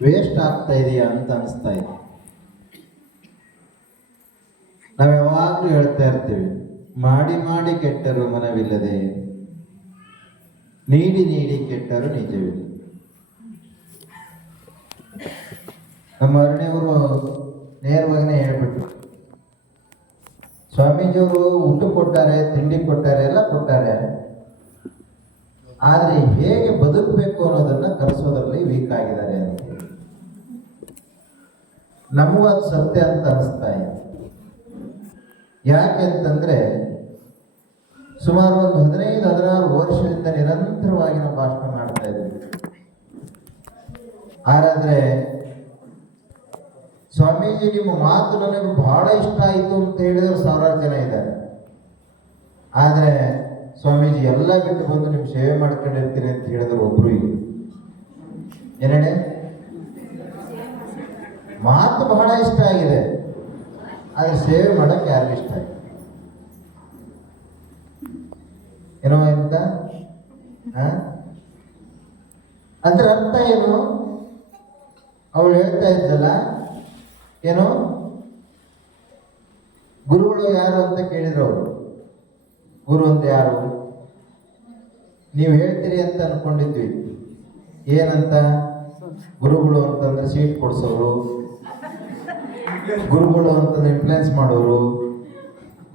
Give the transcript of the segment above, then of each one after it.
Waste ಆಗ್ತಾ ಇದೆಯಾ ಅಂತ ಅನಿಸ್ತಾ ಇದೆ. ನಾವು ಯಾವಾಗಲೂ ಹೇಳ್ತಾ ಇರ್ತೀವಿ, ಮಾಡಿ ಮಾಡಿ ಕೆಟ್ಟರು ಮನವಿಲ್ಲದೆ, ನೀಡಿ ನೀಡಿ ಕೆಟ್ಟರು ನಿಜವಿಲ್ಲ. ನಮ್ಮ ಅರಣ್ಯವರು ನೇರವಾಗನೇ ಹೇಳ್ಬಿಟ್ರು, ಸ್ವಾಮೀಜಿಯವರು ಊಟ ಕೊಟ್ಟಾರೆ, ತಿಂಡಿ ಕೊಟ್ಟಾರೆ, ಎಲ್ಲ ಕೊಟ್ಟಾರೆ, ಆದರೆ ಹೇಗೆ ಬದುಕಬೇಕು ಅನ್ನೋದನ್ನ ಕಲಿಸೋದ್ರಲ್ಲಿ ವೀಕ್ ಆಗಿದ್ದಾರೆ ಅಂತ. ನಮಗೂ ಅದು ಸತ್ಯ ಅಂತ ಅನಿಸ್ತಾ ಇದೆ. ಯಾಕೆ ಅಂತಂದ್ರೆ ಸುಮಾರು ಒಂದು 15-16 ವರ್ಷದಿಂದ ನಿರಂತರವಾಗಿ ನಾವು ಭಾಷಣ ಮಾಡ್ತಾ ಇದ್ದೀವಿ. ಹಾಗಾದ್ರೆ ಸ್ವಾಮೀಜಿ ನಿಮ್ಮ ಮಾತು ನನಗೆ ಬಹಳ ಇಷ್ಟ ಆಯಿತು ಅಂತ ಹೇಳಿದವರು ಸಾವಿರಾರು ಜನ ಇದ್ದಾರೆ. ಆದರೆ ಸ್ವಾಮೀಜಿ ಎಲ್ಲ ಬಿಟ್ಟು ಬಂದು ನಿಮ್ಮ ಸೇವೆ ಮಾಡ್ಕೊಂಡಿರ್ತೀನಿ ಅಂತ ಹೇಳಿದ್ರು ಒಬ್ರು ಇಲ್ಲ. ಏನೇನೆ ಮಾತು ಬಹಳ ಇಷ್ಟ ಆಗಿದೆ, ಆದರೆ ಸೇವೆ ಮಾಡಕ್ಕೆ ಯಾರಿಗೂ ಇಷ್ಟ ಆಗಿದೆ ಏನೋ ಅಂತ. ಅದ್ರ ಅರ್ಥ ಏನು? ಅವಳು ಹೇಳ್ತಾ ಇದ್ದಲ್ಲ, ಏನು ಗುರುಗಳು ಯಾರು ಅಂತ ಕೇಳಿದ್ರು ಅವರು. ಗುರು ಅಂತ ಯಾರು ನೀವು ಹೇಳ್ತೀರಿ ಅಂತ ಅನ್ಕೊಂಡಿದ್ವಿ. ಏನಂತ? ಗುರುಗಳು ಅಂತಂದ್ರೆ ಸೀಟ್ ಕೊಡ್ಸೋರು, ಗುರುಗಳು ಅಂತಂದ್ರೆ ಇನ್ಫ್ಲುಯೆನ್ಸ್ ಮಾಡೋರು,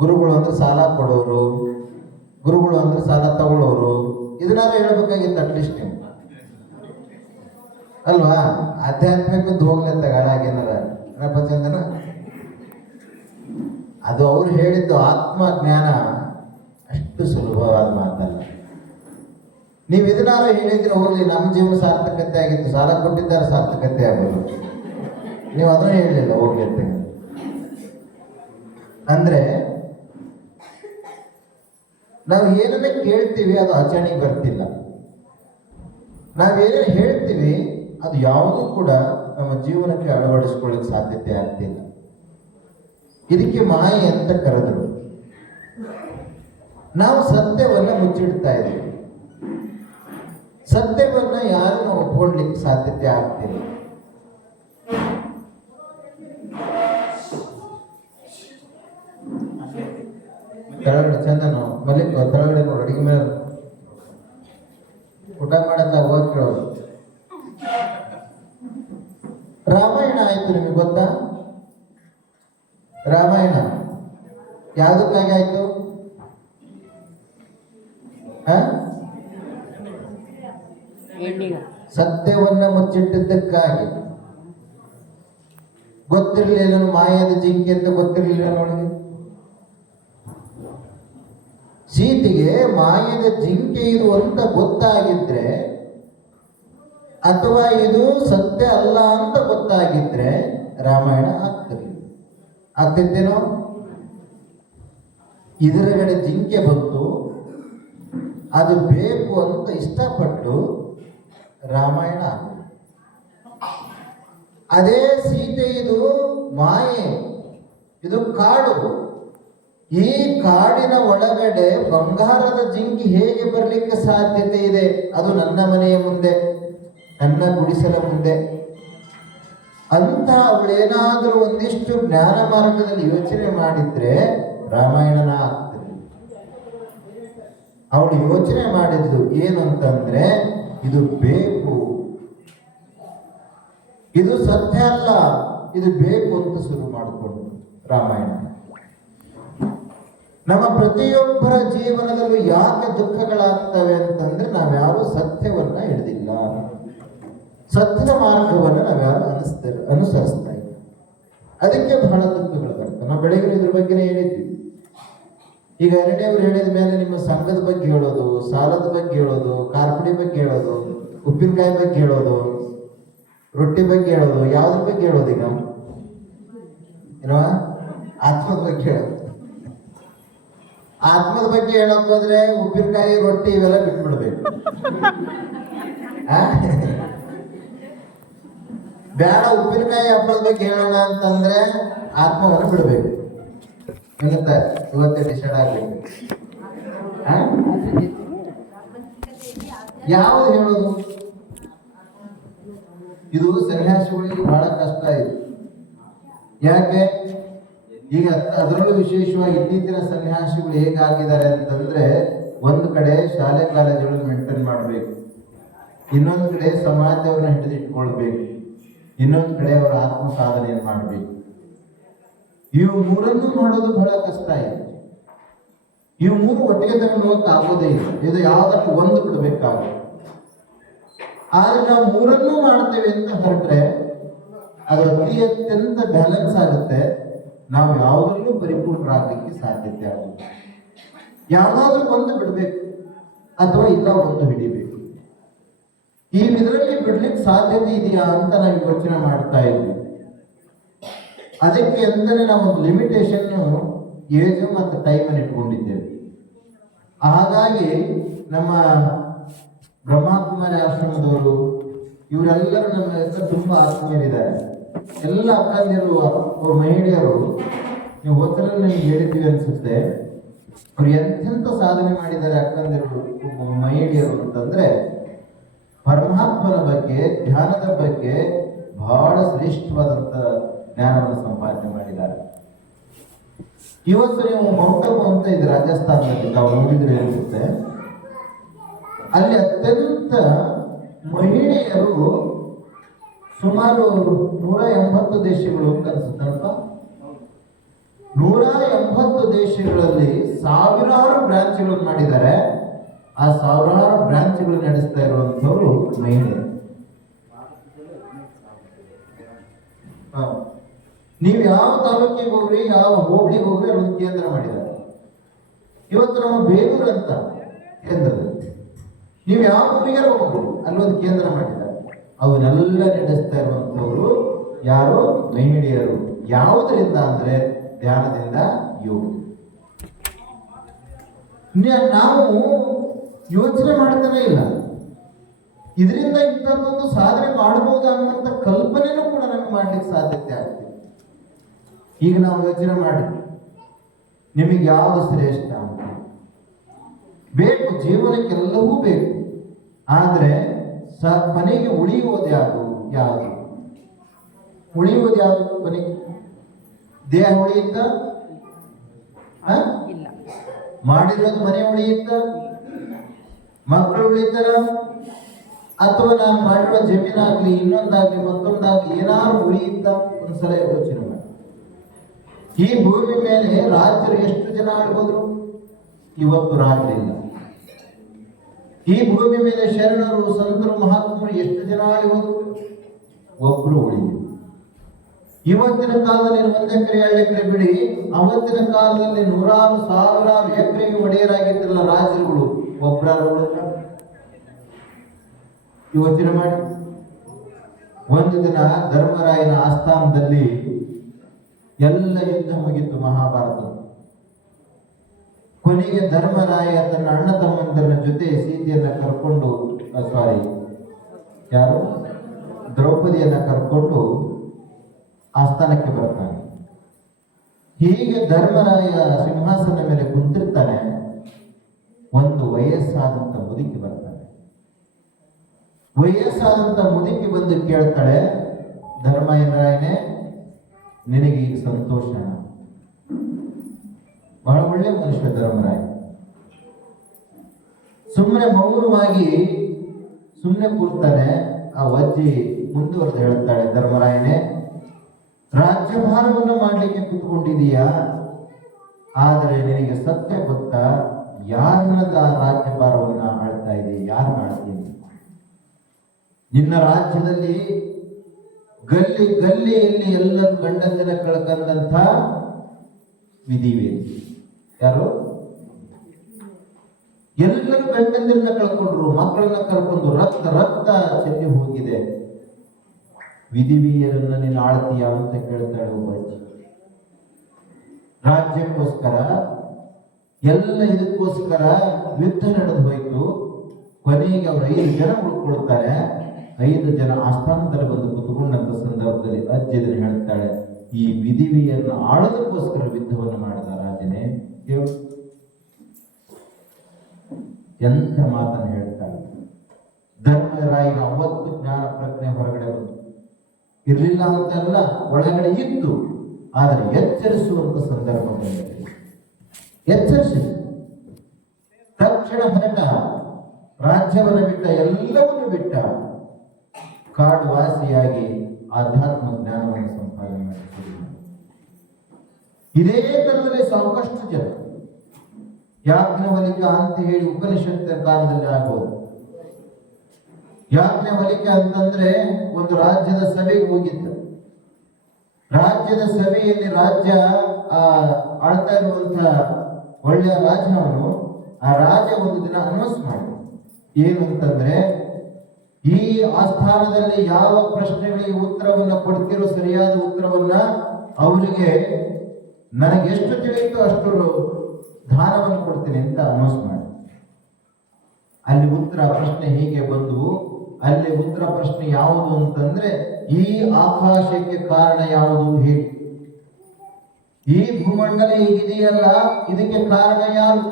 ಗುರುಗಳು ಅಂದ್ರೆ ಸಾಲ ಕೊಡೋರು, ಗುರುಗಳು ಅಂದ್ರೆ ಸಾಲ ತಗೊಳ್ಳೋರು. ಇದನ್ನಾರು ಹೇಳ್ಬೇಕಾಗಿತ್ತು ಅಟ್ಲೀಸ್ಟ್ ನೀವು, ಅಲ್ವಾ? ಆಧ್ಯಾತ್ಮಿಕದ್ದು ಹೋಗ್ಲಂತ ಗಾಳಾಗೇನಾರ ಚಂದನ. ಅದು ಅವ್ರು ಹೇಳಿದ್ದು ಆತ್ಮ ಜ್ಞಾನ ಅಷ್ಟು ಸುಲಭವಾದ ಮಾತಲ್ಲ. ನೀವು ಇದನ್ನಾರು ಹೇಳಿದ್ರೆ ಹೋಗ್ಲಿ, ನಮ್ಮ ಜೀವನ ಸಾರ್ಥಕತೆ ಆಗಿತ್ತು, ಸಾಲ ಕೊಟ್ಟಿದ್ದಾರೆ ಸಾರ್ಥಕತೆ ಆಗೋದು. ನೀವು ಅದನ್ನು ಹೇಳಲಿಲ್ಲ, ಹೋಗ್ಲಿ ಅಂತ. ಅಂದ್ರೆ ನಾವು ಏನನ್ನ ಕೇಳ್ತೀವಿ ಅದು ಆಚರಣೆಗೆ ಬರ್ತಿಲ್ಲ. ನಾವೇನೇನು ಹೇಳ್ತೀವಿ ಅದು ಯಾವುದೂ ಕೂಡ ನಮ್ಮ ಜೀವನಕ್ಕೆ ಅಳವಡಿಸ್ಕೊಳ್ಳಿಕ್ಕೆ ಸಾಧ್ಯತೆ ಆಗ್ತಿಲ್ಲ. ಇದಕ್ಕೆ ಮಾಯೆ ಅಂತ ಕರೆದರು. ನಾವು ಸತ್ಯವನ್ನ ಮುಚ್ಚಿಡ್ತಾ ಇದ್ದೀವಿ. ಸತ್ಯವನ್ನ ಯಾರು ನಾವು ಒಪ್ಕೊಳ್ಳಿಕ್ಕೆ ಸಾಧ್ಯತೆ ಆಗ್ತಿಲ್ಲ. ಕೆಳಗಡೆ ಚಂದನು ಮಲಿಕ್ ಕೆಳಗಡೆ ನೋಡಿ, ಅಡಿಗೆ ಮೇಲೆ ಊಟ ಮಾಡಲ್ಲ ಹೋಗಿ ಕೇಳೋದು. ರಾಮಾಯಣ ಆಯ್ತು, ನಿಮಗೆ ಗೊತ್ತಾ? ರಾಮಾಯಣ ಯಾವುದಕ್ಕಾಗಿ ಆಯ್ತು? ಸತ್ಯವನ್ನ ಮುಚ್ಚಿಟ್ಟಿದ್ದಕ್ಕಾಗಿ. ಗೊತ್ತಿರಲಿಲ್ಲ ಮಾಯದ ಜಿಂಕೆ ಅಂತ, ಗೊತ್ತಿರಲಿಲ್ಲ ನೋಡಿ. ಸೀತೆಗೆ ಮಾಯದ ಜಿಂಕೆ ಇದು ಅಂತ ಗೊತ್ತಾಗಿದ್ರೆ, ಅಥವಾ ಇದು ಸತ್ಯ ಅಲ್ಲ ಅಂತ ಗೊತ್ತಾಗಿದ್ರೆ ರಾಮಾಯಣ ಆಗ್ತಿತ್ತೇನೋ? ಇದರಗಡೆ ಜಿಂಕೆ ಬಂತು, ಅದು ಬೇಕು ಅಂತ ಇಷ್ಟಪಟ್ಟು ರಾಮಾಯಣ. ಅದೇ ಸೀತೆ ಇದು ಮಾಯೆ, ಇದು ಕಾಡು. ಈ ಕಾಡಿನ ಒಳಗಡೆ ಬಂಗಾರದ ಜಿಂಕಿ ಹೇಗೆ ಬರಲಿಕ್ಕೆ ಸಾಧ್ಯತೆ ಇದೆ? ಅದು ನನ್ನ ಮನೆಯ ಮುಂದೆ, ನನ್ನ ಗುಡಿಸಲ ಮುಂದೆ ಅಂತ ಅವಳೇನಾದ್ರೂ ಒಂದಿಷ್ಟು ಜ್ಞಾನ ಮಾರ್ಗದಲ್ಲಿ ಯೋಚನೆ ಮಾಡಿದ್ರೆ ರಾಮಾಯಣನ ಆಗ್ತದೆ. ಅವಳು ಯೋಚನೆ ಮಾಡಿದ್ಲು ಏನು ಅಂತಂದ್ರೆ, ಇದು ಬೇಕು, ಇದು ಸತ್ಯ ಅಲ್ಲ, ಇದು ಬೇಕು ಅಂತ ಶುರು ಮಾಡಿಕೊಂಡು ರಾಮಾಯಣ. ನಮ್ಮ ಪ್ರತಿಯೊಬ್ಬರ ಜೀವನದಲ್ಲೂ ಯಾಕೆ ದುಃಖಗಳಾಗ್ತವೆ ಅಂತಂದ್ರೆ ನಾವ್ಯಾರು ಸತ್ಯವನ್ನ ಹಿಡಿದಿಲ್ಲ, ಸತ್ಯದ ಮಾರ್ಗವನ್ನು ನಾವ್ಯಾರು ಅನುಸರಿಸ್ತಾ ಇಲ್ಲ. ಅದಕ್ಕೆ ಬಹಳ ದುಃಖಗಳು ಬರ್ತವೆ. ನಾವು ಬೆಳಗ್ಗೆ ಇದ್ರ ಬಗ್ಗೆನೇ ಹೇಳಿದ್ವಿ. ಈಗ ಎರಡನೇವ್ರು ಹೇಳಿದ ಮೇಲೆ ನಿಮ್ಮ ಸಂಘದ ಬಗ್ಗೆ ಹೇಳೋದು, ಸಾಲದ ಬಗ್ಗೆ ಹೇಳೋದು, ಕಾರ್ಪುಡಿ ಬಗ್ಗೆ ಹೇಳೋದು, ಉಪ್ಪಿನಕಾಯಿ ಬಗ್ಗೆ ಹೇಳೋದು, ರೊಟ್ಟಿ ಬಗ್ಗೆ ಹೇಳೋದು, ಯಾವ್ದ್ರ ಬಗ್ಗೆ ಹೇಳೋದು? ಈಗ ಏನೋ ಆತ್ಮದ ಬಗ್ಗೆ ಹೇಳೋದು. ಆತ್ಮದ ಬಗ್ಗೆ ಹೇಳಕ್ ಹೋದ್ರೆ ಉಪ್ಪಿನಕಾಯಿ, ರೊಟ್ಟಿ ಇವೆಲ್ಲ ಬಿಟ್ಬಿಡ್ಬೇಕು. ಬೇಡ, ಉಪ್ಪಿನಕಾಯಿ ಹಬ್ಬದ ಬಗ್ಗೆ ಹೇಳೋಣ ಅಂತಂದ್ರೆ ಆತ್ಮವನ್ನು ಬಿಡಬೇಕು. ಇವತ್ತೇ ಡಿಸೈಡ್ ಆಗ್ಬೇಕು. ಯಾವುದು ಹೇಳೋದು? ಇದು ಸನ್ಯಾಸಿಗಳಿಗೆ ಬಹಳ ಕಷ್ಟ ಇದೆ. ಯಾಕೆ? ಈಗ ಅದರಲ್ಲೂ ವಿಶೇಷವಾಗಿ ಇತ್ತೀಚಿನ ಸನ್ಯಾಸಿಗಳು ಹೇಗಾಗಿದ್ದಾರೆ ಅಂತಂದ್ರೆ, ಒಂದು ಕಡೆ ಶಾಲೆ ಕಾಲೇಜುಗಳನ್ನು ಮೇಂಟೈನ್ ಮಾಡಬೇಕು, ಇನ್ನೊಂದು ಕಡೆ ಸಮಾಜವನ್ನ ಹಿಡಿದಿಟ್ಕೊಳ್ಬೇಕು, ಇನ್ನೊಂದು ಕಡೆ ಅವರ ಆತ್ಮ ಸಾಧನೆಯನ್ನು ಮಾಡಬೇಕು. ಇವು ಮೂರನ್ನು ಮಾಡೋದು ಬಹಳ ಕಷ್ಟ ಇದೆ. ಇವು ಮೂರು ಒಟ್ಟಿಗೆ ತಗೊಂಡು ಹೋಗಕ್ಕೆ ಆಗೋದೇ ಇಲ್ಲ. ಇದು ಯಾವ್ದಾದ್ರು ಒಂದು ಬಿಡಬೇಕಾಗುತ್ತೆ. ಆದ್ರೆ ನಾವು ಮೂರನ್ನೂ ಮಾಡ್ತೇವೆ ಅಂತ ಹೊರಟ್ರೆ ಅದು ಅತ್ಯಂತ ಬ್ಯಾಲೆನ್ಸ್ ಆಗುತ್ತೆ. ನಾವು ಯಾವುದರಲ್ಲೂ ಪರಿಪೂರ್ಣರಾಗಲಿಕ್ಕೆ ಸಾಧ್ಯತೆ ಆಗುತ್ತೆ. ಯಾವ್ದಾದ್ರೂ ಒಂದು ಬಿಡಬೇಕು ಅಥವಾ ಇಲ್ಲ ಒಂದು ಹಿಡಿಬೇಕು. ಈ ಇದರಲ್ಲಿ ಬಿಡ್ಲಿಕ್ಕೆ ಸಾಧ್ಯತೆ ಇದೆಯಾ ಅಂತ ನಾವು ಯೋಚನೆ ಮಾಡ್ತಾ ಇದ್ವಿ. ಅದಕ್ಕೆ ಅಂದರೆ ನಾವು ಒಂದು ಲಿಮಿಟೇಷನ್ ಏಜ್ ಮತ್ತು ಟೈಮನ್ನು ಇಟ್ಕೊಂಡಿದ್ದೇವೆ. ಹಾಗಾಗಿ ನಮ್ಮ ಬ್ರಹ್ಮಕುಮಾರಿ ಆಶ್ರಮದವರು ಇವರೆಲ್ಲರೂ ನಮ್ಮ ಹೆಸರು ತುಂಬಾ ಆತ್ಮೀಯರಿದ್ದಾರೆ. ಎಲ್ಲ ಅಕ್ಕಂದಿರು ಅವ್ರ ಮಹಿಳೆಯರು, ನೀವು ಹೊತ್ತರಲ್ಲಿ ನಿಮ್ಗೆ ಹೇಳಿದ್ದೀವಿ ಅನ್ಸುತ್ತೆ, ಅವ್ರು ಎಂತೆಂಥ ಸಾಧನೆ ಮಾಡಿದ್ದಾರೆ ಅಕ್ಕಂದಿರು ಮಹಿಳೆಯರು ಅಂತಂದ್ರೆ, ಪರಮಾತ್ಮನ ಬಗ್ಗೆ, ಧ್ಯಾನದ ಬಗ್ಗೆ ಬಹಳ ಶ್ರೇಷ್ಠವಾದಂಥ ಜ್ಞಾನವನ್ನು ಸಂಪಾದನೆ ಮಾಡಿದ್ದಾರೆ. ಇವತ್ತು ನೀವು ಮೌಂಟ್ ಅಬು ಅಂತ ಇದೆ ರಾಜಸ್ಥಾನದಲ್ಲಿ, ನಾವು ನೋಡಿದ್ರೆ ಅನಿಸುತ್ತೆ, ಅಲ್ಲಿ ಅತ್ಯಂತ ಮಹಿಳೆಯರು ಸುಮಾರು 180 ದೇಶಗಳು ಅಂತ ಅನ್ಸುತ್ತಲ್ಪ, 180 ದೇಶಗಳಲ್ಲಿ ಸಾವಿರಾರು ಬ್ರಾಂಚ್ಗಳನ್ನು ಮಾಡಿದ್ದಾರೆ. ಆ ಸಾವಿರಾರು ಬ್ರಾಂಚ್ಗಳು ನಡೆಸ್ತಾ ಇರುವಂಥವ್ರು ಮಹಿಳೆಯರು. ನೀವು ಯಾವ ತಾಲೂಕಿಗೆ ಹೋಗ್ರಿ, ಯಾವ ಹೋಬಳಿಗೆ ಹೋಗ್ರಿ, ಅಲ್ಲೊಂದು ಕೇಂದ್ರ ಮಾಡಿದ್ದಾರೆ. ಇವತ್ತು ನಮ್ಮ ಬೇಲೂರು ಅಂತ ಕೇಂದ್ರದಲ್ಲಿ ನೀವು ಯಾವ ಊರಿಗೆ ಹೋಗ್ರಿ, ಅಲ್ಲೊಂದು ಕೇಂದ್ರ ಮಾಡಿದ್ದಾರೆ. ಅವನ್ನೆಲ್ಲ ನಡೆಸ್ತಾ ಇರುವಂಥವ್ರು ಯಾರು? ಮಹಿಳೆಯರು. ಯಾವುದರಿಂದ ಅಂದ್ರೆ ಧ್ಯಾನದಿಂದ, ಯೋಗ. ನಾವು ಯೋಚನೆ ಮಾಡ್ತಾನೆ ಇಲ್ಲ, ಇದರಿಂದ ಇಂಥದ್ದೊಂದು ಸಾಧನೆ ಮಾಡಬಹುದಾ ಅನ್ನುವಂಥ ಕಲ್ಪನೆನೂ ಕೂಡ ನಮಗೆ ಮಾಡ್ಲಿಕ್ಕೆ ಸಾಧ್ಯತೆ ಆಗ್ತದೆ. ಈಗ ನಾವು ಯೋಚನೆ ಮಾಡಿ, ನಿಮಗೆ ಯಾವುದು ಶ್ರೇಷ್ಠ ಅಂತ ಬೇಕು? ಜೀವನಕ್ಕೆಲ್ಲವೂ ಬೇಕು, ಆದರೆ ಮನೆಗೆ ಉಳಿಯುವುದು ಯಾವುದು? ಉಳಿಯುವುದು ಯಾವುದು ಕೊನೆಗೆ? ದೇಹ ಉಳಿಯುತ್ತ? ಮಾಡಿರೋದು ಮನೆ ಉಳಿಯುತ್ತ? ಮಕ್ಕಳು ಉಳಿತಾರ? ಅಥವಾ ನಾನು ಮಾಡಿರೋ ಜಮೀನಾಗ್ಲಿ, ಇನ್ನೊಂದಾಗ್ಲಿ, ಮತ್ತೊಂದಾಗ್ಲಿ ಏನಾದ್ರು ಉಳಿಯುತ್ತ? ಒಂದ್ಸಲ ಯೋಚನೆ ಮಾಡಿ. ಈ ಭೂಮಿ ಮೇಲೆ ರಾಜರು ಎಷ್ಟು ಜನ ಆಳ್ಬೋದ್ರು? ಇವತ್ತು ರಾಜರು ಇಲ್ಲ. ಈ ಭೂಮಿ ಮೇಲೆ ಶರಣರು, ಸಂತರು, ಮಹಾತ್ಮರು ಎಷ್ಟು ಜನ ಆಳ್ಬೋದು? ಒಬ್ರು ಉಳಿದ್ರು. ಇವತ್ತಿನ ಕಾಲದಲ್ಲಿ 1 ಎಕರೆ 2 ಎಕರೆ ಬಿಡಿ, ಅವತ್ತಿನ ಕಾಲದಲ್ಲಿ ನೂರಾರು ಸಾವಿರಾರು ಎಕರೆಗೆ ಒಡೆಯರಾಗಿದ್ರಲ್ಲ ರಾಜರುಗಳು, ಒಬ್ಬರಾರು ಉಳಿದ? ಯೋಚನೆ ಮಾಡಿ. ಒಂದು ದಿನ ಧರ್ಮರಾಯನ ಆಸ್ಥಾನದಲ್ಲಿ ಎಲ್ಲ ಯುದ್ಧ ಮುಗಿತು, ಮಹಾಭಾರತ. ಕೊನೆಗೆ ಧರ್ಮರಾಯ ತನ್ನ ಅಣ್ಣ ತಮ್ಮಂದಿರ ಜೊತೆ ಸೀತೆಯನ್ನ ಕರ್ಕೊಂಡು, ಯಾರು? ದ್ರೌಪದಿಯನ್ನ ಕರ್ಕೊಂಡು ಆಸ್ಥಾನಕ್ಕೆ ಬರ್ತಾನೆ. ಹೀಗೆ ಧರ್ಮರಾಯ ಸಿಂಹಾಸನ ಮೇಲೆ ಕುಂತಿರ್ತಾನೆ. ಒಂದು ವಯಸ್ಸಾದಂತ ಮುದುಕಿ ಬರ್ತಾನೆ. ವಯಸ್ಸಾದಂತ ಮುದುಕಿ ಬಂದು ಕೇಳ್ತಾಳೆ, ಧರ್ಮರಾಯನೇ, ನಿನಗೆ ಈಗ ಸಂತೋಷ? ಬಹಳ ಒಳ್ಳೆ ಮನುಷ್ಯ ಧರ್ಮರಾಯ. ಸುಮ್ಮನೆ ಮೌನವಾಗಿ ಸುಮ್ಮನೆ ಕೂರ್ತಾನೆ. ಆ ಅಜ್ಜಿ ಮುಂದುವರೆದು ಹೇಳ್ತಾಳೆ, ಧರ್ಮರಾಯನೇ, ರಾಜ್ಯಭಾರವನ್ನು ಮಾಡಲಿಕ್ಕೆ ಕೂತ್ಕೊಂಡಿದೀಯಾ, ಆದರೆ ನಿನಗೆ ಸತ್ಯ ಗೊತ್ತಾ? ಯಾರನ್ನದ ರಾಜ್ಯಭಾರವನ್ನ ಆಳ್ತಾ ಇದೆ? ಯಾರು ಮಾಡ್ತೀನಿ? ನಿನ್ನ ರಾಜ್ಯದಲ್ಲಿ ಗಲ್ಲಿ ಗಲ್ಲಿಯಲ್ಲಿ ಎಲ್ಲರೂ ಗಂಡಂದಿನ ಕಳ್ಕೊಂಡಂಥ ವಿಧಿವೇದಿ. ಯಾರು? ಎಲ್ಲರೂ ಗಂಡಂದಿರನ್ನ ಕಳ್ಕೊಂಡ್ರು, ಮಕ್ಕಳನ್ನ ಕಳ್ಕೊಂಡು ರಕ್ತ ರಕ್ತ ಚೆಲ್ಲಿ ಹೋಗಿದೆ. ವಿಧಿವೀಯರನ್ನ ನೀನು ಆಳ್ತೀಯ ಅಂತ ಕೇಳ್ತಾಳೆ ಒಬ್ಬ ಅಜ್ಜಿ. ರಾಜ್ಯಕ್ಕೋಸ್ಕರ ಎಲ್ಲ ಇದಕ್ಕೋಸ್ಕರ ಯುದ್ಧ ನಡೆದು ಹೋಯ್ತು. ಕೊನೆಗೆ ಅವರು 5 ಜನ ಉಳ್ಕೊಳ್ತಾರೆ. 5 ಜನ ಆಸ್ಥಾನದಲ್ಲಿ ಬಂದು ಕುತ್ಕೊಂಡಂತ ಸಂದರ್ಭದಲ್ಲಿ ಅಜ್ಜಿ ಅದನ್ನು ಹೇಳ್ತಾಳೆ, ಈ ವಿಧಿವಿಯನ್ನು ಆಳೋದಕ್ಕೋಸ್ಕರ ಯುದ್ಧವನ್ನು ಮಾಡಿದ ರಾಜನೇ ಕೇಳು. ಎಂಥ ಮಾತನ್ನು ಹೇಳ್ತಾಳೆ. ಧರ್ಮರಾಯಿಗೆ ಅವತ್ತು ಜ್ಞಾನ ಪ್ರಜ್ಞೆ ಹೊರಗಡೆ ಬಂತು. ಇರಲಿಲ್ಲ ಅಂತಲ್ಲ, ಒಳಗಡೆ ಇತ್ತು. ಆದರೆ ಎಚ್ಚರಿಸುವಂತ ಸಂದರ್ಭ ಬಂದಿದೆ. ಎಚ್ಚರಿಸಿ ತಕ್ಷಣ ಹೊರಟ, ರಾಜ್ಯವನ್ನು ಬಿಟ್ಟ, ಎಲ್ಲವನ್ನು ಬಿಟ್ಟ, ಕಾಡು ವಾಸಿಯಾಗಿ ಆಧ್ಯಾತ್ಮ ಜ್ಞಾನವನ್ನು ಸಂಪಾದನೆ ಮಾಡಿದ್ದಾರೆ. ಇದೇ ತರದಲ್ಲಿ ಸಾಕಷ್ಟು ಜನ ಯಾಜ್ಞವಲ್ಕ್ಯ ಅಂತ ಹೇಳಿ ಉಪನಿಷತ್ತಿನ ಕಾಲದಲ್ಲಿ ಆಗೋದು. ಯಾಜ್ಞವಲ್ಕ್ಯ ಅಂತಂದ್ರೆ ಒಂದು ರಾಜ್ಯದ ಸಭೆಗೆ ಹೋಗಿತ್ತು. ರಾಜ್ಯದ ಸಭೆಯಲ್ಲಿ ರಾಜ್ಯ ಆಳ್ತಾ ಇರುವಂತಹ ಒಳ್ಳೆಯ ರಾಜನವನು, ಆ ರಾಜ ಒಂದು ದಿನ ಅನೌನ್ಸ್ ಮಾಡಿ ಏನು ಅಂತಂದ್ರೆ, ಈ ಆಸ್ಥಾನದಲ್ಲಿ ಯಾವ ಪ್ರಶ್ನೆಗಳಿಗೆ ಉತ್ತರವನ್ನ ಕೊಡ್ತಿರೋ ಸರಿಯಾದ ಉತ್ತರವನ್ನ ಅವರಿಗೆ ನನಗೆ ಎಷ್ಟು ತಿಳಿಯಿತು ಅಷ್ಟು ದಾನವನ್ನು ಕೊಡ್ತೀನಿ ಅಂತ ಅನೌನ್ಸ್ ಮಾಡಿ. ಅಲ್ಲಿ ಉತ್ತರ ಪ್ರಶ್ನೆ ಹೀಗೆ ಬಂದು, ಅಲ್ಲಿ ಉತ್ತರ ಪ್ರಶ್ನೆ ಯಾವುದು ಅಂತಂದ್ರೆ, ಈ ಆಕಾಶಕ್ಕೆ ಕಾರಣ ಯಾವುದು ಹೇಳಿ, ಈ ಭೂಮಂಡಲ ಹೀಗಿದೆಯಲ್ಲ ಇದಕ್ಕೆ ಕಾರಣ ಯಾರು,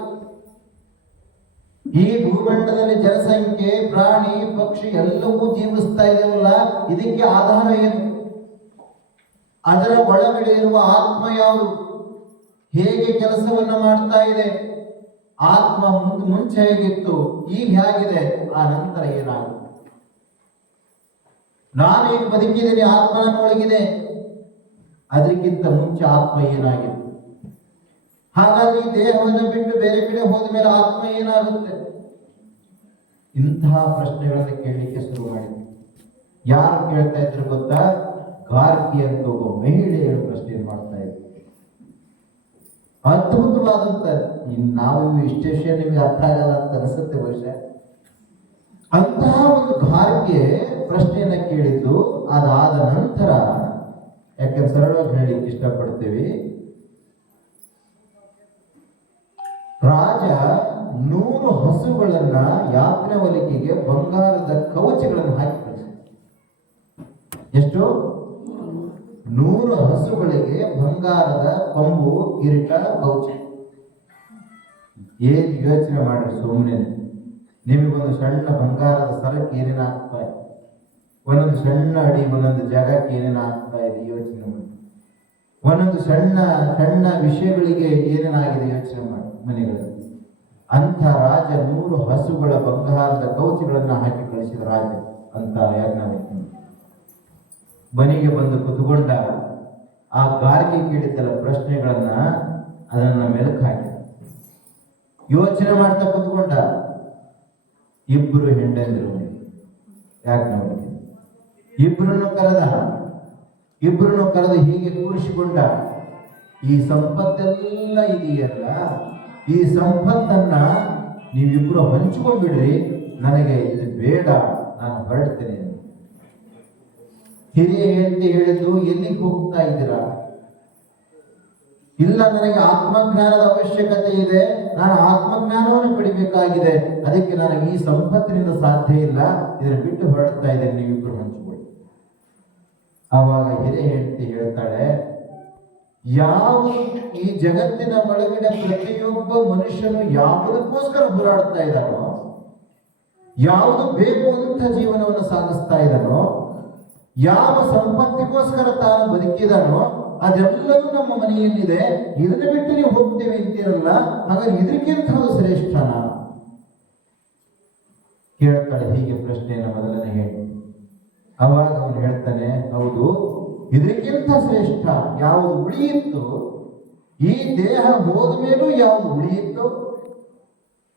ಈ ಭೂಮಂಡಲದಲ್ಲಿ ಜನಸಂಖ್ಯೆ, ಪ್ರಾಣಿ ಪಕ್ಷಿ ಎಲ್ಲವೂ ಜೀವಿಸ್ತಾ ಇದೆಯಲ್ಲ ಇದಕ್ಕೆ ಆಧಾರ ಏನು, ಅದರ ಒಳಗಡೆ ಇರುವ ಆತ್ಮ ಯಾವುದು, ಹೇಗೆ ಕೆಲಸವನ್ನ ಮಾಡ್ತಾ ಇದೆ, ಆತ್ಮ ಮುಂಚೆ ಹೇಗಿತ್ತು, ಈಗ ಹೇಗಿದೆ, ಆ ನಂತರ ಏನಾಗುತ್ತೆ, ನಾನು ಈಗ ಬದುಕಿದ್ದೀನಿ, ಆತ್ಮ ಒಳಗಿದೆ, ಅದಕ್ಕಿಂತ ಮುಂಚೆ ಆತ್ಮ ಏನಾಗಿತ್ತು, ಹಾಗಾದ್ರೆ ಈ ದೇಹವನ್ನು ಬಿಟ್ಟು ಬೇರೆ ಕಡೆ ಹೋದ ಮೇಲೆ ಆತ್ಮ ಏನಾಗುತ್ತೆ, ಇಂತಹ ಪ್ರಶ್ನೆಗಳನ್ನು ಕೇಳಲಿಕ್ಕೆ ಶುರು ಮಾಡಿದ್ರು. ಯಾರು ಕೇಳ್ತಾ ಇದ್ರು ಗೊತ್ತಾ, ಗಾರ್ಗಿ ಅಂತ ಒಬ್ಬ ಮಹಿಳೆಯರು ಪ್ರಶ್ನೆ ಮಾಡ್ತಾ ಇದ್ರು. ಅದ್ಭುತವಾದಂತ, ನಾವು ಇಷ್ಟೇ ವಿಷಯ ನಿಮ್ಗೆ ಅರ್ಥ ಆಗಲ್ಲ ಅಂತ ಅನಿಸುತ್ತೆ ಬಹುಶಃ. ಅಂತಹ ಒಂದು ಗಾರ್ಗೆ ಪ್ರಶ್ನೆಯನ್ನ ಕೇಳಿದ್ದು. ಅದಾದ ನಂತರ, ಯಾಕೆ ಸರಳವಾಗಿ ಹೇಳಲಿಕ್ಕೆ ಇಷ್ಟಪಡ್ತೇವೆ, ರಾಜ 100 ಹಸುಗಳನ್ನ ಯಾಜ್ಞವಲ್ಕ್ಯಗೆ ಬಂಗಾರದ ಕವಚಗಳನ್ನು ಹಾಕಿ ಕಳಿಸಿದ. ಎಷ್ಟು? 100 ಹಸುಗಳಿಗೆ ಬಂಗಾರದ ಕೊಂಬು, ಕಿರೀಟ, ಕವಚ. ಏನ್ ಯೋಚನೆ ಮಾಡ್ರಿ ಸುಮ್ಮನೆ, ನಿಮಗೊಂದು ಸಣ್ಣ ಬಂಗಾರದ ಸರಕ್ಕೆ ಏನೇನು ಆಗ್ತಾ ಇದೆ, ಒಂದೊಂದು ಸಣ್ಣ ಅಡಿ, ಒಂದೊಂದು ಜಾಗಕ್ಕೆ ಏನೇನು ಆಗ್ತಾ ಇದೆ ಯೋಚನೆ ಮಾಡಿ, ಒಂದೊಂದು ಸಣ್ಣ ಸಣ್ಣ ವಿಷಯಗಳಿಗೆ ಏನೇನಾಗಿದೆ ಯೋಚನೆ ಮಾಡಿ ಮನೆಗಳಲ್ಲಿ. ಅಂಥ ರಾಜ 100 ಹಸುಗಳ ಬಂಗಾರದ ಕವಚಗಳನ್ನ ಹಾಕಿ ಕಳಿಸಿದ ರಾಜ ಅಂತ ಯಾಜ್ಞವಲ್ಕ್ಯ ಮನೆಗೆ ಬಂದು ಕುತ್ಕೊಂಡ. ಆ ಗಾರ್ಗೆ ಕೇಳಿದ್ದಲ್ಲ ಪ್ರಶ್ನೆಗಳನ್ನ, ಅದನ್ನ ಮೆಲುಕು ಹಾಕಿ ಯೋಚನೆ ಮಾಡ್ತಾ ಕುತ್ಕೊಂಡ. ಇಬ್ಬರು ಹೆಂಡಂದಿರು ಯಾಜ್ಞವಲ್ಕ್ಯ, ಇಬ್ಬರನ್ನು ಕರೆದ ಹೀಗೆ ಕೂರಿಸಿಕೊಂಡ. ಈ ಸಂಪತ್ತೆಲ್ಲ ಇದೆಯಲ್ಲ, ಈ ಸಂಪತ್ತನ್ನ ನೀವಿಬ್ರು ಹಂಚ್ಕೊಂಡ್ಬಿಡ್ರಿ, ನನಗೆ ಇದು ಬೇಡ, ನಾನು ಹೊರಡ್ತೇನೆ. ಹಿರಿಯ ಹೆಂಡತಿ ಹೇಳಿದ್ದು, ಎಲ್ಲಿಗೆ ಹೋಗ್ತಾ ಇದ್ದೀರಾ? ಇಲ್ಲ, ನನಗೆ ಆತ್ಮಜ್ಞಾನದ ಅವಶ್ಯಕತೆ ಇದೆ, ನಾನು ಆತ್ಮಜ್ಞಾನವನ್ನು ಪಡಿಬೇಕಾಗಿದೆ, ಅದಕ್ಕೆ ನನಗೆ ಈ ಸಂಪತ್ತಿನಿಂದ ಸಾಧ್ಯ ಇಲ್ಲ, ಇದನ್ನು ಬಿಟ್ಟು ಹೊರಡ್ತಾ ಇದ್ದೇನೆ, ನೀವಿಬ್ರು ಹಂಚಿಕೊಳ್ಳಿ. ಆವಾಗ ಹಿರಿಯ ಹೆಂಡತಿ ಹೇಳ್ತಾಳೆ, ಯಾವ ಈ ಜಗತ್ತಿನ ಒಳಗಡೆ ಪ್ರತಿಯೊಬ್ಬ ಮನುಷ್ಯನು ಯಾವುದಕ್ಕೋಸ್ಕರ ಹೋರಾಡ್ತಾ ಇದ್ದಾನೋ, ಯಾವುದು ಬೇಕು ಅಂತ ಜೀವನವನ್ನು ಸಾಗಿಸ್ತಾ ಇದ್ದಾನೋ, ಯಾವ ಸಂಪತ್ತಿಗೋಸ್ಕರ ತಾನು ಬದುಕಿದಾನೋ ಅದೆಲ್ಲವೂ ನಮ್ಮ ಮನೆಯಲ್ಲಿದೆ, ಇದನ್ನ ಬಿಟ್ಟು ನೀವು ಹೋಗ್ತೇವೆ ಅಂತೀರಲ್ಲ, ಹಾಗಾದ್ರೆ ಇದಕ್ಕಿಂತ ಶ್ರೇಷ್ಠನ ಕೇಳ್ತಾಳೆ. ಹೀಗೆ ಪ್ರಶ್ನೆಯನ್ನು ಮೊದಲನೇ ಹೇಳಿ. ಅವಾಗ ಅವನು ಹೇಳ್ತಾನೆ, ಹೌದು, ಇದಕ್ಕಿಂತ ಶ್ರೇಷ್ಠ ಯಾವುದು ಉಳಿಯಿತ್ತು, ಈ ದೇಹ ಹೋದ ಮೇಲೂ ಯಾವುದು ಉಳಿಯಿತ್ತು,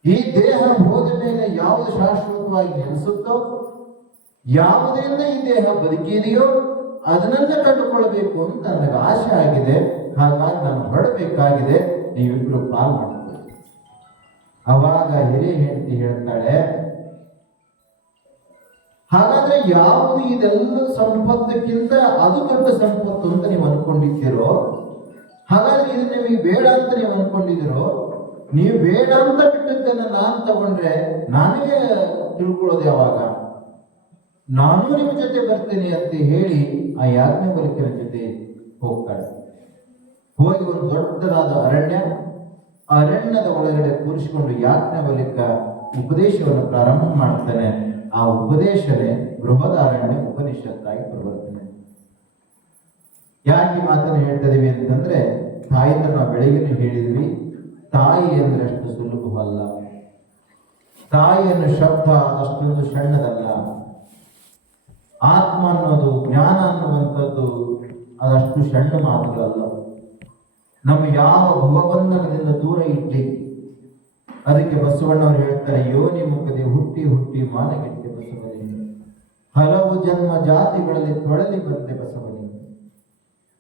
ಈ ದೇಹ ಹೋದ ಮೇಲೆ ಯಾವುದು ಶಾಶ್ವತವಾಗಿ ನೆಲೆಸುತ್ತೋ, ಯಾವುದರಿಂದ ಈ ದೇಹ ಬದುಕಿದೆಯೋ ಅದನ್ನೆಲ್ಲ ಕಂಡುಕೊಳ್ಳಬೇಕು ಅಂತ ನನಗೆ ಆಸೆ ಆಗಿದೆ, ಹಾಗಾಗಿ ನಾನು ಹೊರಡಬೇಕಾಗಿದೆ, ನೀವಿಬ್ರು ಪಾಲ್ ಮಾಡ್ತೀವಿ. ಅವಾಗ ಹಿರಿಯ ಹೆಂಡತಿ ಹೇಳ್ತಾಳೆ, ಹಾಗಾದ್ರೆ ಯಾವುದು ಇದೆಲ್ಲ ಸಂಪತ್ತಕ್ಕಿಂತ ಅದು ದೊಡ್ಡ ಸಂಪತ್ತು ಅಂತ ನೀವು ಅನ್ಕೊಂಡಿದ್ದೀರೋ, ಹಾಗಾದ್ರೆ ಇದು ನಿಮಗೆ ಬೇಡ ಅಂತ ನೀವು ಅನ್ಕೊಂಡಿದ್ದೀರೋ, ನೀವು ಬೇಡ ಅಂತ ಬಿಟ್ಟಿದ್ದನ್ನ ನಾನು ತಗೊಂಡ್ರೆ ನನಗೆ ತಿಳ್ಕೊಳ್ಳೋದು ಯಾವಾಗ, ನಾನು ನಿಮ್ಮ ಜೊತೆ ಬರ್ತೇನೆ ಅಂತ ಹೇಳಿ ಆ ಯಾಜ್ಞವಲ್ಕ್ಯರ ಜೊತೆ ಹೋಗ್ತಾಳೆ. ಹೋಗಿ ಒಂದು ದೊಡ್ಡದಾದ ಅರಣ್ಯದ ಒಳಗಡೆ ಕೂರಿಸಿಕೊಂಡು ಯಾಜ್ಞವಲ್ಕ್ಯ ಉಪದೇಶವನ್ನು ಪ್ರಾರಂಭ ಮಾಡ್ತಾನೆ. ಆ ಉಪದೇಶನೇ ಬೃಹದಾರಣ್ಯ ಉಪನಿಷತ್ತಾಗಿ ಪರಿವರ್ತನೆ. ಯಾಕೆ ಈ ಮಾತನ್ನು ಹೇಳ್ತಾ ಇದೀವಿ ಅಂತಂದ್ರೆ, ತಾಯಿಯಿಂದ ನಾವು ಬೆಳಗಿನ ಹೇಳಿದ್ವಿ, ತಾಯಿ ಅಂದ್ರೆ ಅಷ್ಟು ಸುಲಭವಲ್ಲ. ತಾಯಿಯನ್ನು ಶಬ್ದ ಅಷ್ಟೊಂದು ಸಣ್ಣದಲ್ಲ. ಆತ್ಮ ಅನ್ನೋದು, ಜ್ಞಾನ ಅನ್ನುವಂಥದ್ದು ಅದಷ್ಟು ಸಣ್ಣ ಮಾತುಗಳಲ್ಲ. ನಮ್ಮ ಯಾವ ಭವಬಂಧನದಿಂದ ದೂರ ಇಡ್ಲಿ. ಅದಕ್ಕೆ ಬಸವಣ್ಣವರು ಹೇಳ್ತಾರೆ, ಯೋನಿ ಮುಖದೆ ಹುಟ್ಟಿ ಹುಟ್ಟಿ ಮಾನಗೆಟ್ಟೆ ಬಸವನಿಗೆ, ಹಲವು ಜನ್ಮ ಜಾತಿಗಳಲ್ಲಿ ತೊಳಲಿ ಬಂದೆ ಬಸವನಿಗೆ.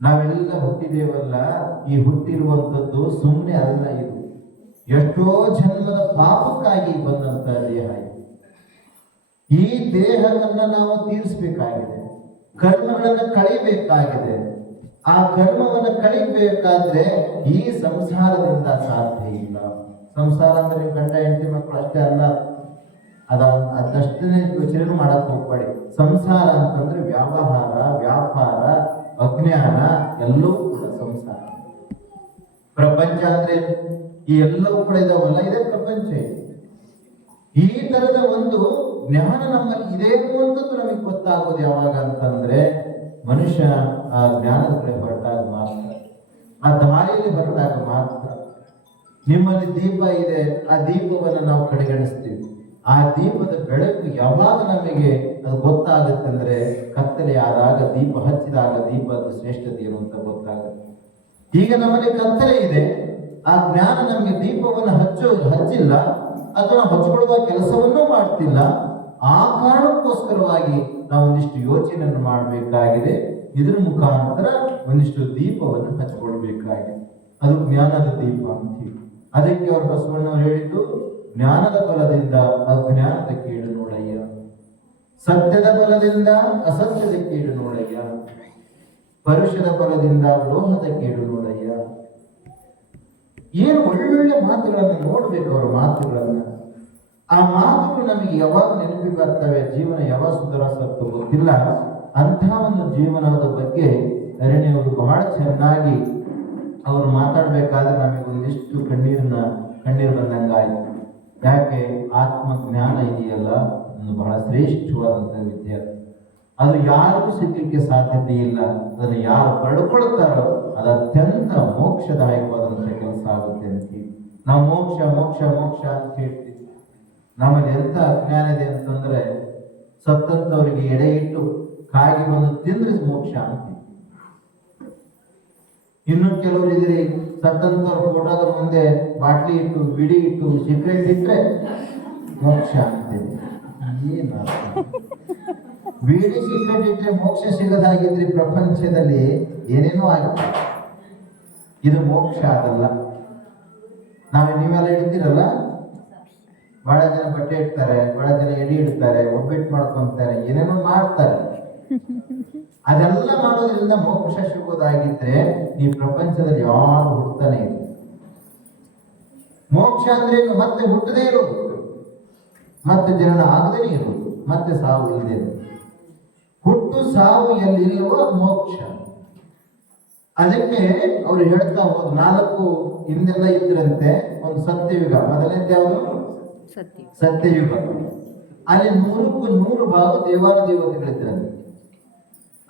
ನಾವೆಲ್ಲ ಹುಟ್ಟಿದೇವಲ್ಲ, ಈ ಹುಟ್ಟಿರುವಂಥದ್ದು ಸುಮ್ಮನೆ ಅಲ್ಲ. ಇದು ಎಷ್ಟೋ ಜನ್ಮದ ಪಾಪಕ್ಕಾಗಿ ಬಂದಂತ ದೇಹ. ಈ ದೇಹವನ್ನ ನಾವು ತೀರಿಸಬೇಕಾಗಿದೆ, ಕರ್ಮಗಳನ್ನು ಕಳಿಬೇಕಾಗಿದೆ. ಆ ಕರ್ಮವನ್ನು ಕಳಿಬೇಕಾದ್ರೆ ಈ ಸಂಸಾರದಿಂದ ಸಾಧ್ಯ ಇಲ್ಲ. ಸಂಸಾರ ಅಂದ್ರೆ ಗಂಡ ಹೆಂಡತಿ ಮಕ್ಕಳು ಅಷ್ಟೇ ಅಲ್ಲ, ಅದಷ್ಟೇ ಯೋಚನೆ ಮಾಡಕ್ ಹೋಗ್ಬೇಡಿ. ಸಂಸಾರ ಅಂತಂದ್ರೆ ವ್ಯವಹಾರ, ವ್ಯಾಪಾರ, ಅಜ್ಞಾನ ಎಲ್ಲವೂ ಕೂಡ ಸಂಸಾರ. ಪ್ರಪಂಚ ಅಂದ್ರೆ ಈ ಎಲ್ಲವೂ ಕೂಡ ಇದಾವಲ್ಲ, ಇದೇ ಪ್ರಪಂಚ. ಈ ತರದ ಒಂದು ಜ್ಞಾನ ನಮ್ಮಲ್ಲಿ ಇದೆ ಅನ್ನುವಂಥದ್ದು ನಮಗೆ ಗೊತ್ತಾಗೋದು ಯಾವಾಗ ಅಂತಂದ್ರೆ, ಮನುಷ್ಯ ಆ ಜ್ಞಾನದ ಕಡೆ ಹೊರಟಾಗ ಮಾತ್ರ, ಆ ದಾರಿಯಲ್ಲಿ ಹೊರಟಾಗ ಮಾತ್ರ. ನಿಮ್ಮಲ್ಲಿ ದೀಪ ಇದೆ, ಆ ದೀಪವನ್ನು ನಾವು ಕಡೆಗಣಿಸ್ತೀವಿ. ಆ ದೀಪದ ಬೆಳಕು ಯಾವಾಗ ನಮಗೆ ಅದು ಗೊತ್ತಾಗುತ್ತಂದ್ರೆ, ಕತ್ತಲೆ ಆದಾಗ, ದೀಪ ಹಚ್ಚಿದಾಗ ದೀಪದ ಶ್ರೇಷ್ಠತೆ ಏನು ಅಂತ ಗೊತ್ತಾಗುತ್ತೆ. ಈಗ ನಮ್ಮಲ್ಲಿ ಕತ್ತಲೆ ಇದೆ, ಆ ಜ್ಞಾನ ನಮಗೆ ದೀಪವನ್ನು ಹಚ್ಚಿಲ್ಲ ಅಥವಾ ಹಚ್ಚಿಕೊಳ್ಳುವ ಕೆಲಸವನ್ನೂ ಮಾಡ್ತಿಲ್ಲ. ಆ ಕಾರಣಕ್ಕೋಸ್ಕರವಾಗಿ ನಾವು ಒಂದಿಷ್ಟು ಯೋಚನೆಯನ್ನು ಮಾಡಬೇಕಾಗಿದೆ. ಇದ್ರ ಮುಖಾಂತರ ಒಂದಿಷ್ಟು ದೀಪವನ್ನು ಹಚ್ಚಿಕೊಳ್ಬೇಕಾಗಿದೆ. ಅದು ಜ್ಞಾನದ ದೀಪ ಅಂತೀವಿ. ಅದಕ್ಕೆ ಅವರು ಬಸವಣ್ಣವರು ಹೇಳಿದ್ದು, ಜ್ಞಾನದ ಬಲದಿಂದ ಅಜ್ಞಾನದ ಕೇಡು ನೋಡಯ್ಯ, ಸತ್ಯದ ಬಲದಿಂದ ಅಸತ್ಯದ ಕೇಡು ನೋಡಯ್ಯ, ಪರುಷದ ಬಲದಿಂದ ಲೋಹದ ಕೇಡು ನೋಡಯ್ಯ. ಏನು ಒಳ್ಳೊಳ್ಳೆ ಮಾತುಗಳನ್ನು ನೋಡ್ಬೇಕು ಅವರ ಮಾತುಗಳನ್ನ. ಆ ಮಾತುಗಳು ನಮಗೆ ಯಾವಾಗ ನೆನಪಿಗೆ ಬರ್ತವೆ, ಜೀವನ ಯಾವಾಗ ಸುಧಾರಿಸುತ್ತೋ ಗೊತ್ತಿಲ್ಲ. ಅಂತಹ ಒಂದು ಜೀವನದ ಬಗ್ಗೆ ಅರಣ್ಯವರು ಬಹಳ ಚೆನ್ನಾಗಿ ಅವರು ಮಾತಾಡ್ಬೇಕಾದ್ರೆ ನಮಗೆ ಒಂದಿಷ್ಟು ಕಣ್ಣೀರು ಬಂದಂಗಾಯ್ತು. ಯಾಕೆ? ಆತ್ಮಜ್ಞಾನ ಇದೆಯಲ್ಲ, ಒಂದು ಬಹಳ ಶ್ರೇಷ್ಠವಾದಂತಹ ವಿದ್ಯೆ. ಅದು ಯಾರಿಗೂ ಸಿಗ್ಲಿಕ್ಕೆ ಸಾಧ್ಯತೆ ಇಲ್ಲ. ಅದನ್ನು ಯಾರು ಪಡ್ಕೊಳ್ತಾರೋ ಅದು ಅತ್ಯಂತ ಮೋಕ್ಷದಾಯಕವಾದಂತಹ ಕೆಲಸ ಆಗುತ್ತೆ ಅಂತೀವಿ. ನಾವು ಮೋಕ್ಷ ಮೋಕ್ಷ ಮೋಕ್ಷ ಅಂತ ಹೇಳ್ತೀವಿ. ನಮ್ಮಲ್ಲಿ ಎಂತ ಅಜ್ಞಾನ ಇದೆ ಅಂತಂದ್ರೆ, ಸತ್ತಂತವರಿಗೆ ಎಡೆ ಇಟ್ಟು ಕಾಗಿ ಬಂದು ತಿಂದ್ರೆ ಮೋಕ್ಷ ಅಂತೀವಿ. ಇನ್ನು ಕೆಲವರು ಇದ್ರಿ, ಸತ್ತಂತವ್ರ ಫೋಟೋದ ಮುಂದೆ ಬಾಟ್ಲಿ ಇಟ್ಟು, ಬಿಡಿ ಇಟ್ಟು, ಸಿಗರೇಟ್ ಇಟ್ರೆ ಮೋಕ್ಷ ಅಂತೀವಿ. ಏನು ಬೀಡಿ ಸಿಗರೇಟ್ ಇಟ್ರೆ ಮೋಕ್ಷ ಸಿಗದಾಗಿದ್ರಿ ಪ್ರಪಂಚದಲ್ಲಿ ಏನೇನೋ ಆಗುತ್ತೆ. ಇದು ಮೋಕ್ಷ ಅದಲ್ಲ. ನೀವೆಲ್ಲ ಇಡ್ತೀರಲ್ಲ, ಬಹಳ ಜನ ಬಟ್ಟೆ ಇಡ್ತಾರೆ, ಬಹಳ ಜನ ಎಡಿ ಇಡ್ತಾರೆ, ಒಬ್ಬಿಟ್ಟು ಮಾಡ್ಕೊಂತಾರೆ, ಏನೇನೋ ಮಾಡ್ತಾರೆ. ಅದೆಲ್ಲ ಮಾಡೋದ್ರಿಂದ ಮೋಕ್ಷ ಸಿಗೋದಾಗಿದ್ರೆ ಈ ಪ್ರಪಂಚದಲ್ಲಿ ಯಾರು ಹುಡ್ತಾನೆ ಇಲ್ಲ. ಮೋಕ್ಷ ಅಂದ್ರೆ ಮತ್ತೆ ಹುಟ್ಟದೇ ಇರೋದು, ಮತ್ತೆ ಜನನ ಆಗದೇ ಇರೋದು, ಮತ್ತೆ ಸಾವು ಇಲ್ಲದೆ ಇರೋದು. ಹುಟ್ಟು ಸಾವು ಎಲ್ಲಿಲ್ಲವೋ ಅದು ಮೋಕ್ಷ. ಅದಕ್ಕೆ ಅವರು ಹೇಳ್ತಾ ಹೋದ್ರು, 4 ಹಿಂದೆಲ್ಲ ಇದ್ರಂತೆ. ಒಂದು ಸತ್ಯಯುಗ, ಮೊದಲನೇದು ಯಾವುದು? ಸತ್ಯಯುಗ. ಅಲ್ಲಿ 100ಕ್ಕೂ 100 ಭಾಗ ದೇವಾನುದೇವತೆಗಳಿದ್ರಂತೆ.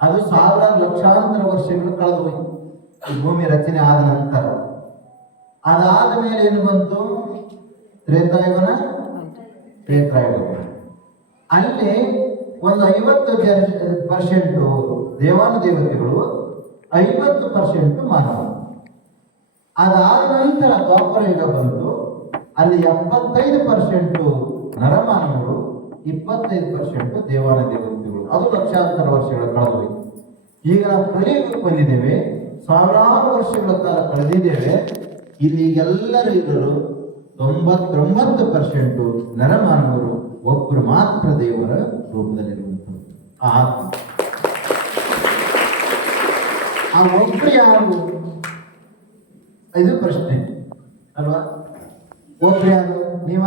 ಅದು ಸಾವಿರಾರು ಲಕ್ಷಾಂತರ ವರ್ಷಗಳು ಕಳೆದು ಹೋಯ್ತು ಈ ಭೂಮಿ ರಚನೆ ಆದ ನಂತರ. ಅದಾದ ಮೇಲೆ ಏನು ಬಂತು? ತ್ರೇತಾಯುಗನ ತ್ರೇತಾಯುಗ. ಅಲ್ಲಿ ಒಂದು 50% ದೇವಾನುದೇವತೆಗಳು, 50% ಮಾನವ. ಅದಾದ ನಂತರ ದ್ವಾಪರ ಯುಗ ಬಂತು. ಅಲ್ಲಿ 75% ನರಮಾನವರು, 25% ದೇವಾನುದೇವತೆಗಳು. ಅದು ಲಕ್ಷಾಂತರ ವರ್ಷಗಳ ಕಳೆದೋಯ್ತು. ಈಗ ನಾವು ಕಲಿಯುಗಕ್ಕೆ ಬಂದಿದ್ದೇವೆ, ಸಾವಿರಾರು ವರ್ಷಗಳ ಕಾಲ ಕಳೆದಿದ್ದೇವೆ. ಇಲ್ಲಿ ಎಲ್ಲರೂ ಇದ್ದರು 99% ನರಮಾನವರು, ಒಬ್ಬರು ಮಾತ್ರ ದೇವರ ರೂಪದಲ್ಲಿರುವಂಥದ್ದು ಆ ಆತ್ಮ. ಆ ಒಬ್ಬರು ಯಾರು? ಇದು ಪ್ರಶ್ನೆ ಅಲ್ವಾ? ಒಬ್ರು ಯಾರು? ನೀವ